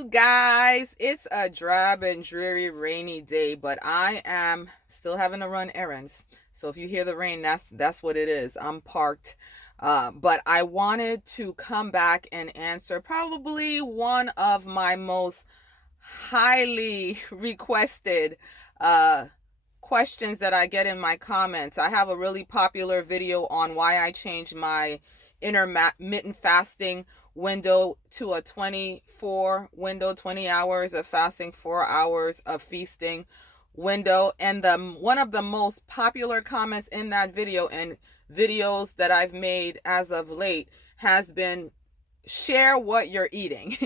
you guys. It's a drab and dreary rainy day, but I am still having to run errands. So if you hear the rain, that's what it is. I'm parked. But I wanted to come back and answer probably one of my most highly requested questions that I get in my comments. I have a really popular video on why I changed my intermittent fasting window to a 24 window, 20 hours of fasting, 4 hours of feasting window. And the one of the most popular comments in that video and videos that I've made as of late has been, share what you're eating.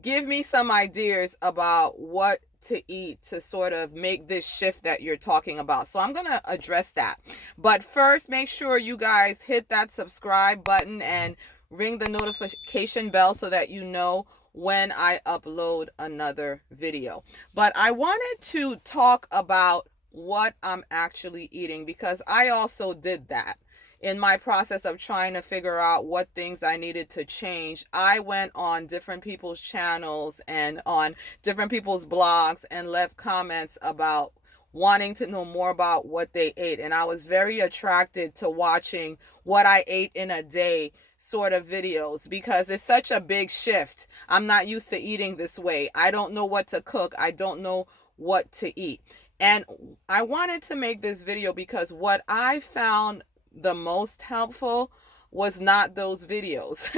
Give me some ideas about what to eat to sort of make this shift that you're talking about. So I'm going to address that. But first, make sure you guys hit that subscribe button and ring the notification bell so that you know when I upload another video. But I wanted to talk about what I'm actually eating, because I also did that. In my process of trying to figure out what things I needed to change, I went on different people's channels and on different people's blogs and left comments about wanting to know more about what they ate. And I was very attracted to watching what I ate in a day sort of videos, because it's such a big shift. I'm not used to eating this way. I don't know what to cook. I don't know what to eat. And I wanted to make this video because what I found the most helpful was not those videos.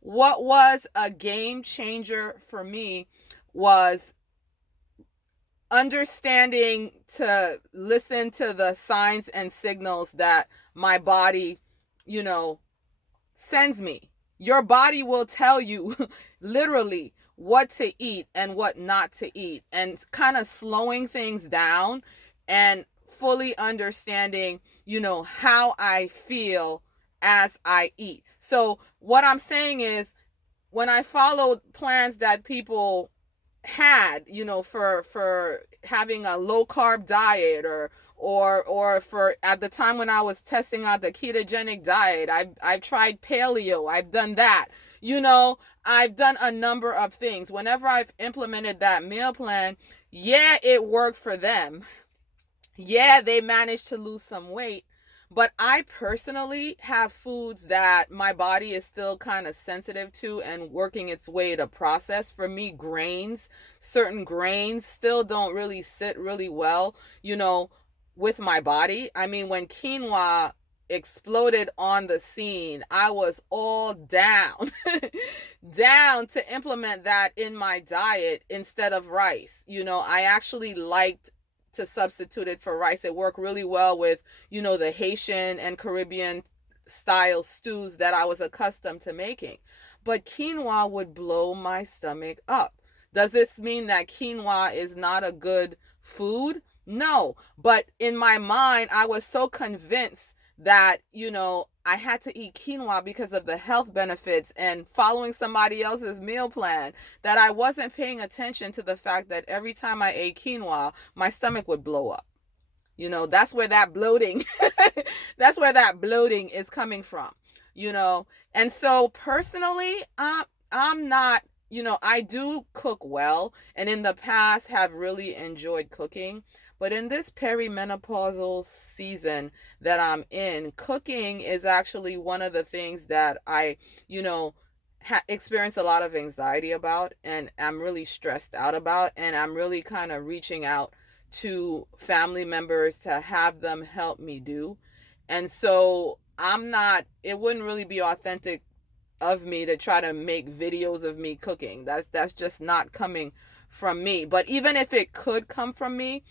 What was a game changer for me was understanding to listen to the signs and signals that my body, sends me. Your body will tell you literally what to eat and what not to eat, and kind of slowing things down and fully understanding, how I feel as I eat. So what I'm saying is, when I followed plans that people had, for having a low carb diet, or for at the time when I was testing out the ketogenic diet, I've tried paleo, I've done that. I've done a number of things. Whenever I've implemented that meal plan, yeah, it worked for them. Yeah, they managed to lose some weight, but I personally have foods that my body is still kind of sensitive to and working its way to process. For me, certain grains still don't really sit really well, with my body. I mean, when quinoa exploded on the scene, I was all down, down to implement that in my diet instead of rice. I actually liked to substitute it for rice. It worked really well with, the Haitian and Caribbean style stews that I was accustomed to making. But quinoa would blow my stomach up. Does this mean that quinoa is not a good food? No. But in my mind, I was so convinced that, I had to eat quinoa because of the health benefits and following somebody else's meal plan, that I wasn't paying attention to the fact that every time I ate quinoa, my stomach would blow up. That's where that bloating, that's where that bloating is coming from, And so personally, I'm not, I do cook well, and in the past have really enjoyed cooking. But in this perimenopausal season that I'm in, cooking is actually one of the things that I, experience a lot of anxiety about, and I'm really stressed out about, and I'm really kind of reaching out to family members to have them help me do. And so it wouldn't really be authentic of me to try to make videos of me cooking. That's just not coming from me. But even if it could come from me,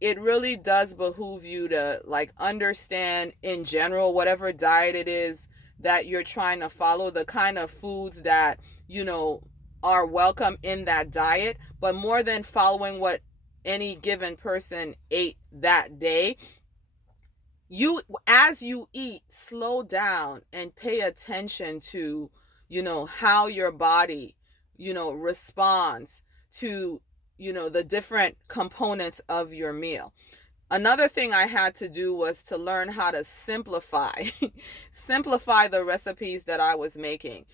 it really does behoove you to understand in general, whatever diet it is that you're trying to follow, the kind of foods that, are welcome in that diet. But more than following what any given person ate that day, as you eat, slow down and pay attention to, how your body, responds to, the different components of your meal. Another thing I had to do was to learn how to simplify the recipes that I was making.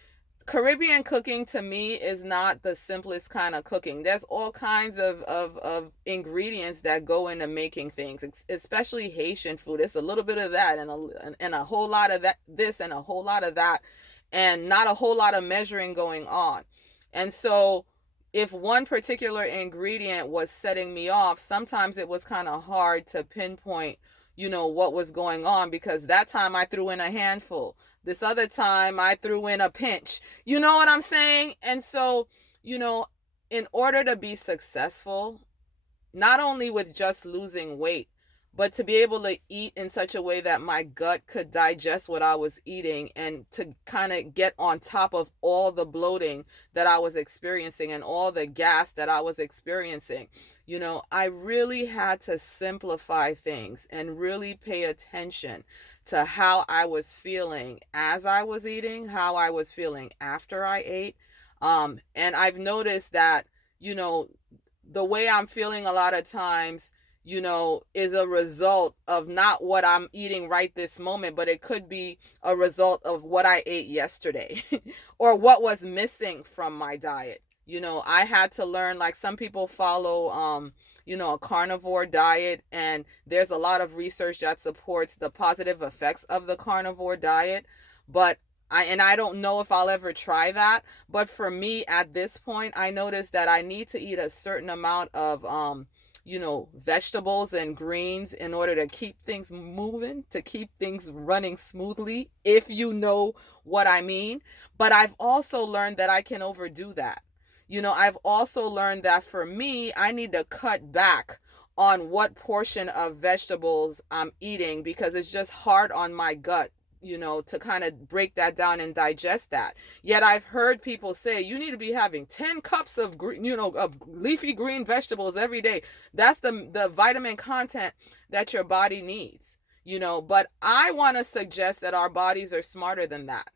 Caribbean cooking to me is not the simplest kind of cooking. There's all kinds of ingredients that go into making things, especially Haitian food. It's a little bit of that and a whole lot of that, this and a whole lot of that, and not a whole lot of measuring going on. And so if one particular ingredient was setting me off, sometimes it was kind of hard to pinpoint, what was going on, because that time I threw in a handful. This other time I threw in a pinch. You know what I'm saying? And so, in order to be successful, not only with just losing weight, but to be able to eat in such a way that my gut could digest what I was eating, and to kind of get on top of all the bloating that I was experiencing and all the gas that I was experiencing. I really had to simplify things and really pay attention to how I was feeling as I was eating, how I was feeling after I ate. And I've noticed that, the way I'm feeling a lot of times, is a result of not what I'm eating right this moment, but it could be a result of what I ate yesterday or what was missing from my diet. I had to learn, like some people follow, a carnivore diet, and there's a lot of research that supports the positive effects of the carnivore diet. But I don't know if I'll ever try that. But for me at this point, I noticed that I need to eat a certain amount of, vegetables and greens in order to keep things moving, to keep things running smoothly, if you know what I mean. But I've also learned that I can overdo that. I've also learned that for me, I need to cut back on what portion of vegetables I'm eating, because it's just hard on my gut, to kind of break that down and digest that. Yet I've heard people say you need to be having 10 cups of of leafy green vegetables every day. That's the vitamin content that your body needs, but I want to suggest that our bodies are smarter than that.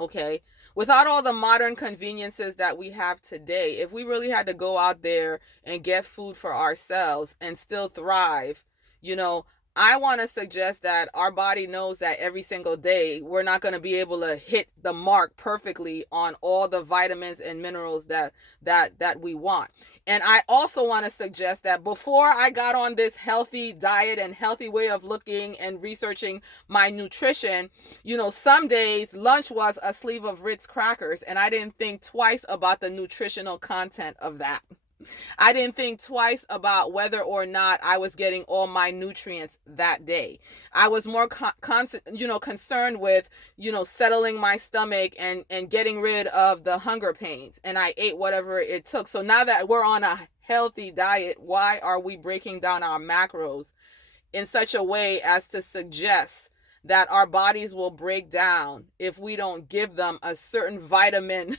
Okay, without all the modern conveniences that we have today, if we really had to go out there and get food for ourselves and still thrive, I want to suggest that our body knows that every single day we're not going to be able to hit the mark perfectly on all the vitamins and minerals that we want. And I also want to suggest that before I got on this healthy diet and healthy way of looking and researching my nutrition, some days lunch was a sleeve of Ritz crackers, and I didn't think twice about the nutritional content of that. I didn't think twice about whether or not I was getting all my nutrients that day. I was more concerned with, settling my stomach and getting rid of the hunger pains. And I ate whatever it took. So now that we're on a healthy diet, why are we breaking down our macros in such a way as to suggest that our bodies will break down if we don't give them a certain vitamin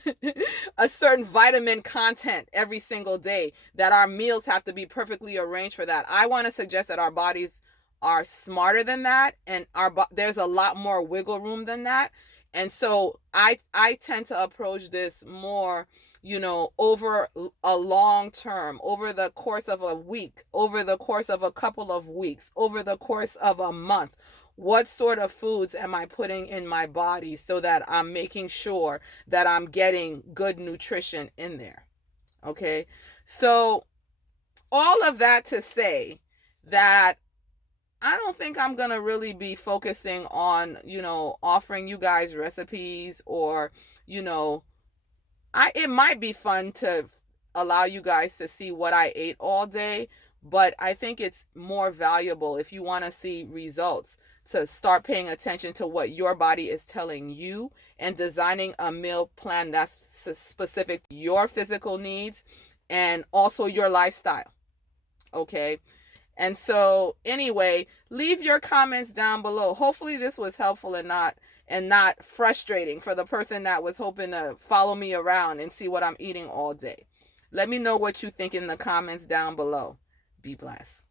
content every single day, that our meals have to be perfectly arranged for that? I want to suggest that our bodies are smarter than that, and there's a lot more wiggle room than that. And so I tend to approach this more, over a long term, over the course of a week, over the course of a couple of weeks, over the course of a month. What sort of foods am I putting in my body so that I'm making sure that I'm getting good nutrition in there? Okay. So all of that to say that I don't think I'm going to really be focusing on, offering you guys recipes, or, it might be fun to allow you guys to see what I ate all day, but I think it's more valuable, if you want to see results, to start paying attention to what your body is telling you and designing a meal plan that's specific to your physical needs and also your lifestyle. Okay. And so anyway, leave your comments down below. Hopefully this was helpful and not frustrating for the person that was hoping to follow me around and see what I'm eating all day. Let me know what you think in the comments down below. Be blessed.